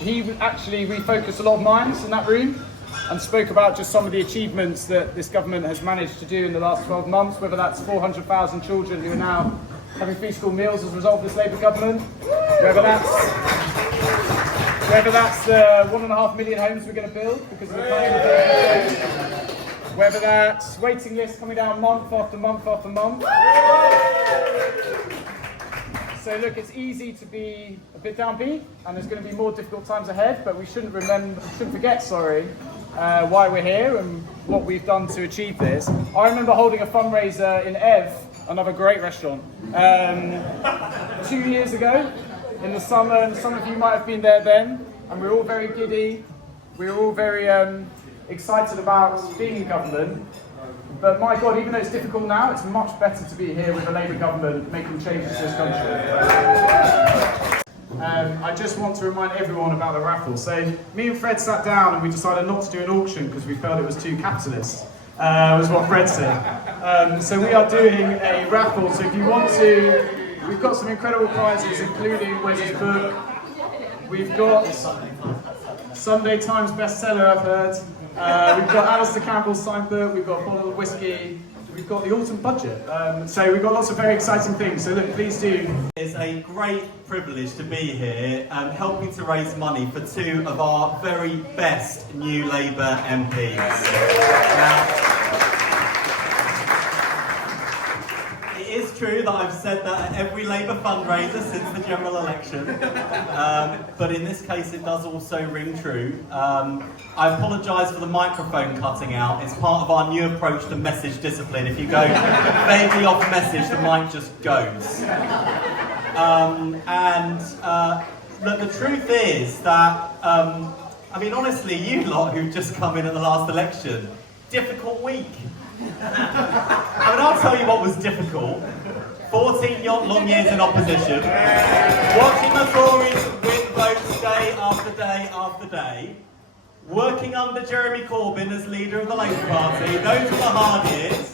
he actually refocused a lot of minds in that room and spoke about just some of the achievements that this government has managed to do in the last 12 months, whether that's 400,000 children who are now having free school meals as a result of this Labour government, whether that's the 1.5 million homes we're going to build because of the planning, whether that's waiting lists coming down month after month after month. So look, it's easy to be a bit downbeat, and there's going to be more difficult times ahead, but we shouldn't forget, why we're here and what we've done to achieve this. I remember holding a fundraiser in Ev, another great restaurant, 2 years ago in the summer, and some of you might have been there then, and we were all very giddy, we were all very excited about being in government. But my God, even though it's difficult now, it's much better to be here with a Labour government making changes to this country. I just want to remind everyone about the raffle. So me and Fred sat down and we decided not to do an auction because we felt it was too capitalist, was what Fred said. So we are doing a raffle. So if you want to, we've got some incredible prizes, including Wes's book. We've got Sunday Times bestseller, I've heard. We've got Alistair Campbell's signed book, we've got a bottle of whiskey, we've got the autumn budget. So we've got lots of very exciting things, so look, please do. It's a great privilege to be here and helping to raise money for two of our very best new Labour MPs. Now, it is true that I've said that at every Labour fundraiser since the general election, but in this case it does also ring true. I apologise for the microphone cutting out. It's part of our new approach to message discipline. If you go vaguely off message, the mic just goes. Look, the truth is that, honestly, you lot who've just come in at the last election, difficult week. I'll tell you what was difficult. 14 long years in opposition, watching the Tories win votes day after day after day, working under Jeremy Corbyn as leader of the Labour Party. Those were the hard years.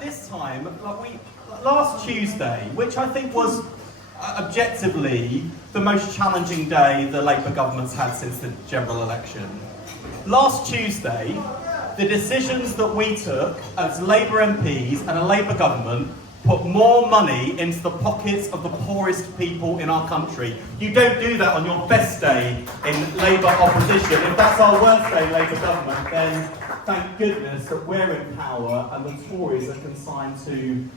This time, last Tuesday, which I think was objectively the most challenging day the Labour government's had since the general election. Last Tuesday, the decisions that we took as Labour MPs and a Labour government put more money into the pockets of the poorest people in our country. You don't do that on your best day in Labour opposition. If that's our worst day in Labour government, then thank goodness that we're in power and the Tories are consigned to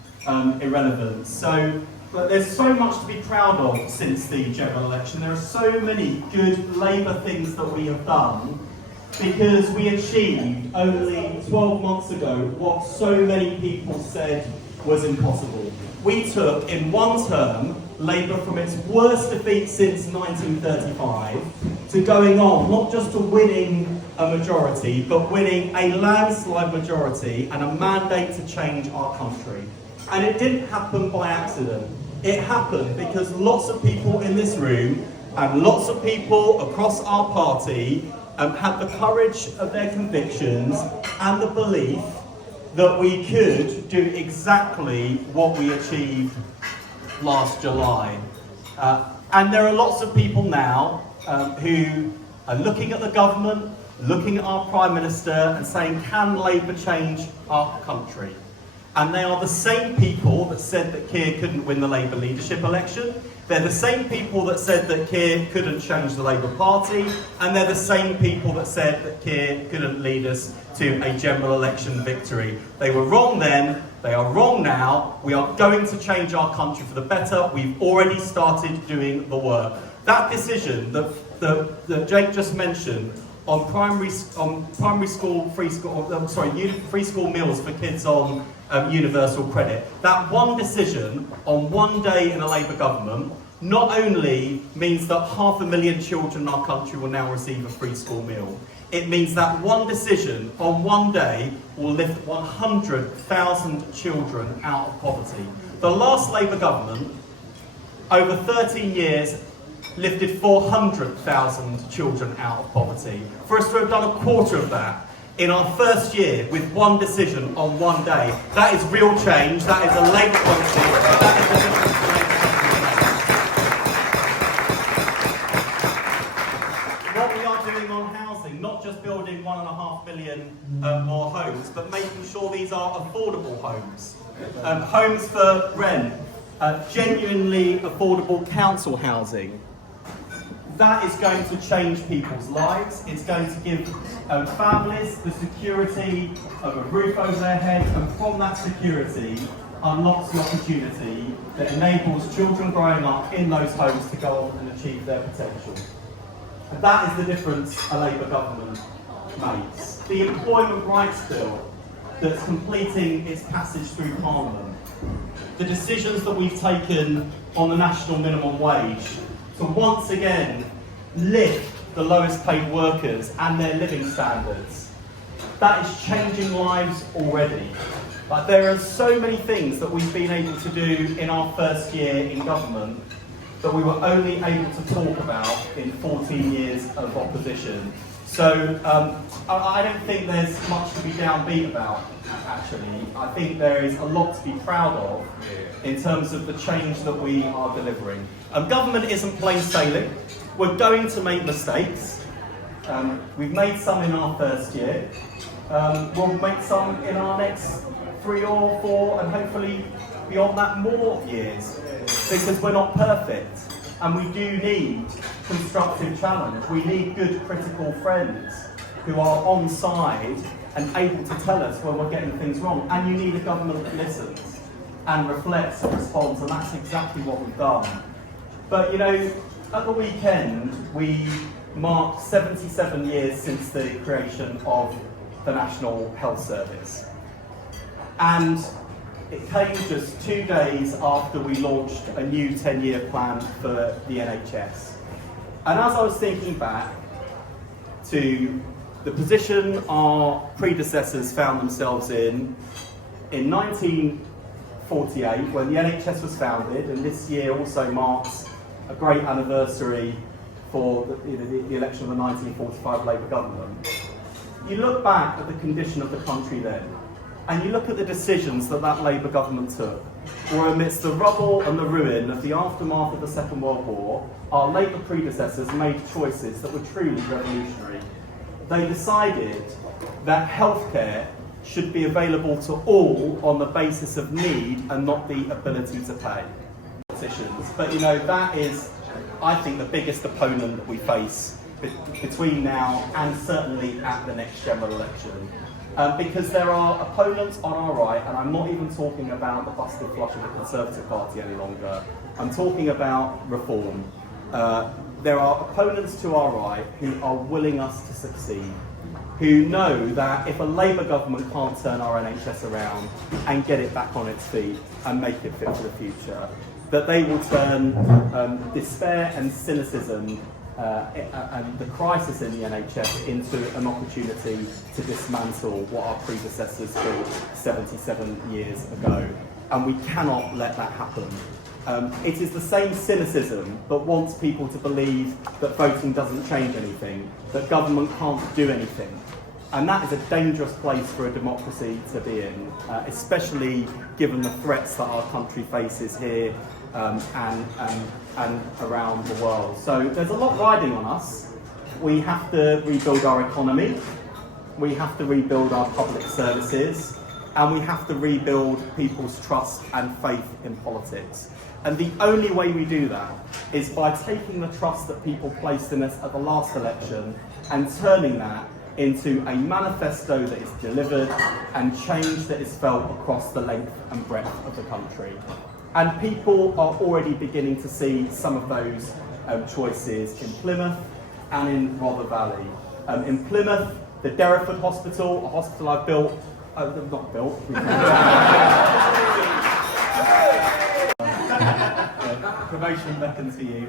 irrelevance. So there's so much to be proud of since the general election. There are so many good Labour things that we have done, because we achieved only 12 months ago what so many people said was impossible. We took, in one term, Labour from its worst defeat since 1935 to going on, not just to winning a majority, but winning a landslide majority and a mandate to change our country. And it didn't happen by accident. It happened because lots of people in this room and lots of people across our party had the courage of their convictions and the belief that we could do exactly what we achieved last July. And there are lots of people now who are looking at the government, looking at our Prime Minister and saying, can Labour change our country? And they are the same people that said that Keir couldn't win the Labour leadership election. They're the same people that said that Keir couldn't change the Labour Party, and they're the same people that said that Keir couldn't lead us to a general election victory. They were wrong then, they are wrong now. We are going to change our country for the better. We've already started doing the work. That decision that Jake just mentioned on free school meals for kids on universal credit. That one decision on one day in a Labour government not only means that 500,000 children in our country will now receive a free school meal, it means that one decision on one day will lift 100,000 children out of poverty. The last Labour government, over 13 years, lifted 400,000 children out of poverty. For us to have done a quarter of that in our first year with one decision on one day, that is real change, that is a Labour policy, that is a difference to Labour. building on housing, not just building 1.5 million more homes, but making sure these are affordable homes. Homes for rent, genuinely affordable council housing. That is going to change people's lives. It's going to give families the security of a roof over their head, and from that security unlocks the opportunity that enables children growing up in those homes to go on and achieve their potential. And that is the difference a Labour government makes. The Employment Rights Bill that's completing its passage through Parliament, the decisions that we've taken on the national minimum wage to once again lift the lowest paid workers and their living standards. That is changing lives already. But there are so many things that we've been able to do in our first year in government that we were only able to talk about in 14 years of opposition. So I don't think there's much to be downbeat about, actually. I think there is a lot to be proud of in terms of the change that we are delivering. Government isn't plain sailing. We're going to make mistakes. We've made some in our first year. We'll make some in our next 3 or 4, and hopefully beyond that more years, because we're not perfect. And we do need constructive challenge. We need good critical friends who are on side and able to tell us when we're getting things wrong. And you need a government that listens and reflects and responds, and that's exactly what we've done. But you know, at the weekend, we marked 77 years since the creation of the National Health Service. And it came just 2 days after we launched a new 10-year plan for the NHS. And as I was thinking back to the position our predecessors found themselves in 1948, when the NHS was founded, and this year also marks a great anniversary for the election of the 1945 Labour government. You look back at the condition of the country then, and you look at the decisions that that Labour government took, where amidst the rubble and the ruin of the aftermath of the Second World War, our Labour predecessors made choices that were truly revolutionary. They decided that healthcare should be available to all on the basis of need and not the ability to pay. But you know, that is, I think, the biggest opponent that we face between now and certainly at the next general election. Because there are opponents on our right, and I'm not even talking about the busted flush of the Conservative Party any longer, I'm talking about reform. There are opponents to our right who are willing us to succeed, who know that if a Labour government can't turn our NHS around and get it back on its feet and make it fit for the future, that they will turn despair and cynicism and the crisis in the NHS into an opportunity to dismantle what our predecessors built 77 years ago. And we cannot let that happen. It is the same cynicism that wants people to believe that voting doesn't change anything, that government can't do anything. And that is a dangerous place for a democracy to be in, especially given the threats that our country faces here and around the world. So there's a lot riding on us. We have to rebuild our economy, we have to rebuild our public services, and we have to rebuild people's trust and faith in politics. And the only way we do that is by taking the trust that people placed in us at the last election and turning that into a manifesto that is delivered and change that is felt across the length and breadth of the country. And people are already beginning to see some of those choices in Plymouth and in Rother Valley. In Plymouth, the Derriford Hospital, a hospital I've built, not built, promotion beckons for you.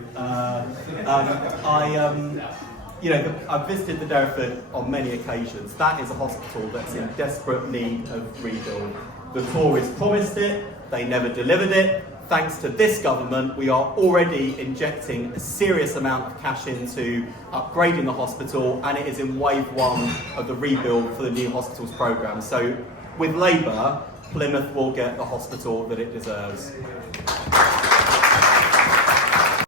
I've visited the Derriford on many occasions. That is a hospital that's in desperate need of rebuild. The Tories promised it, they never delivered it. Thanks to this government, we are already injecting a serious amount of cash into upgrading the hospital, and it is in wave 1 of the rebuild for the new hospitals programme. So with Labour, Plymouth will get the hospital that it deserves.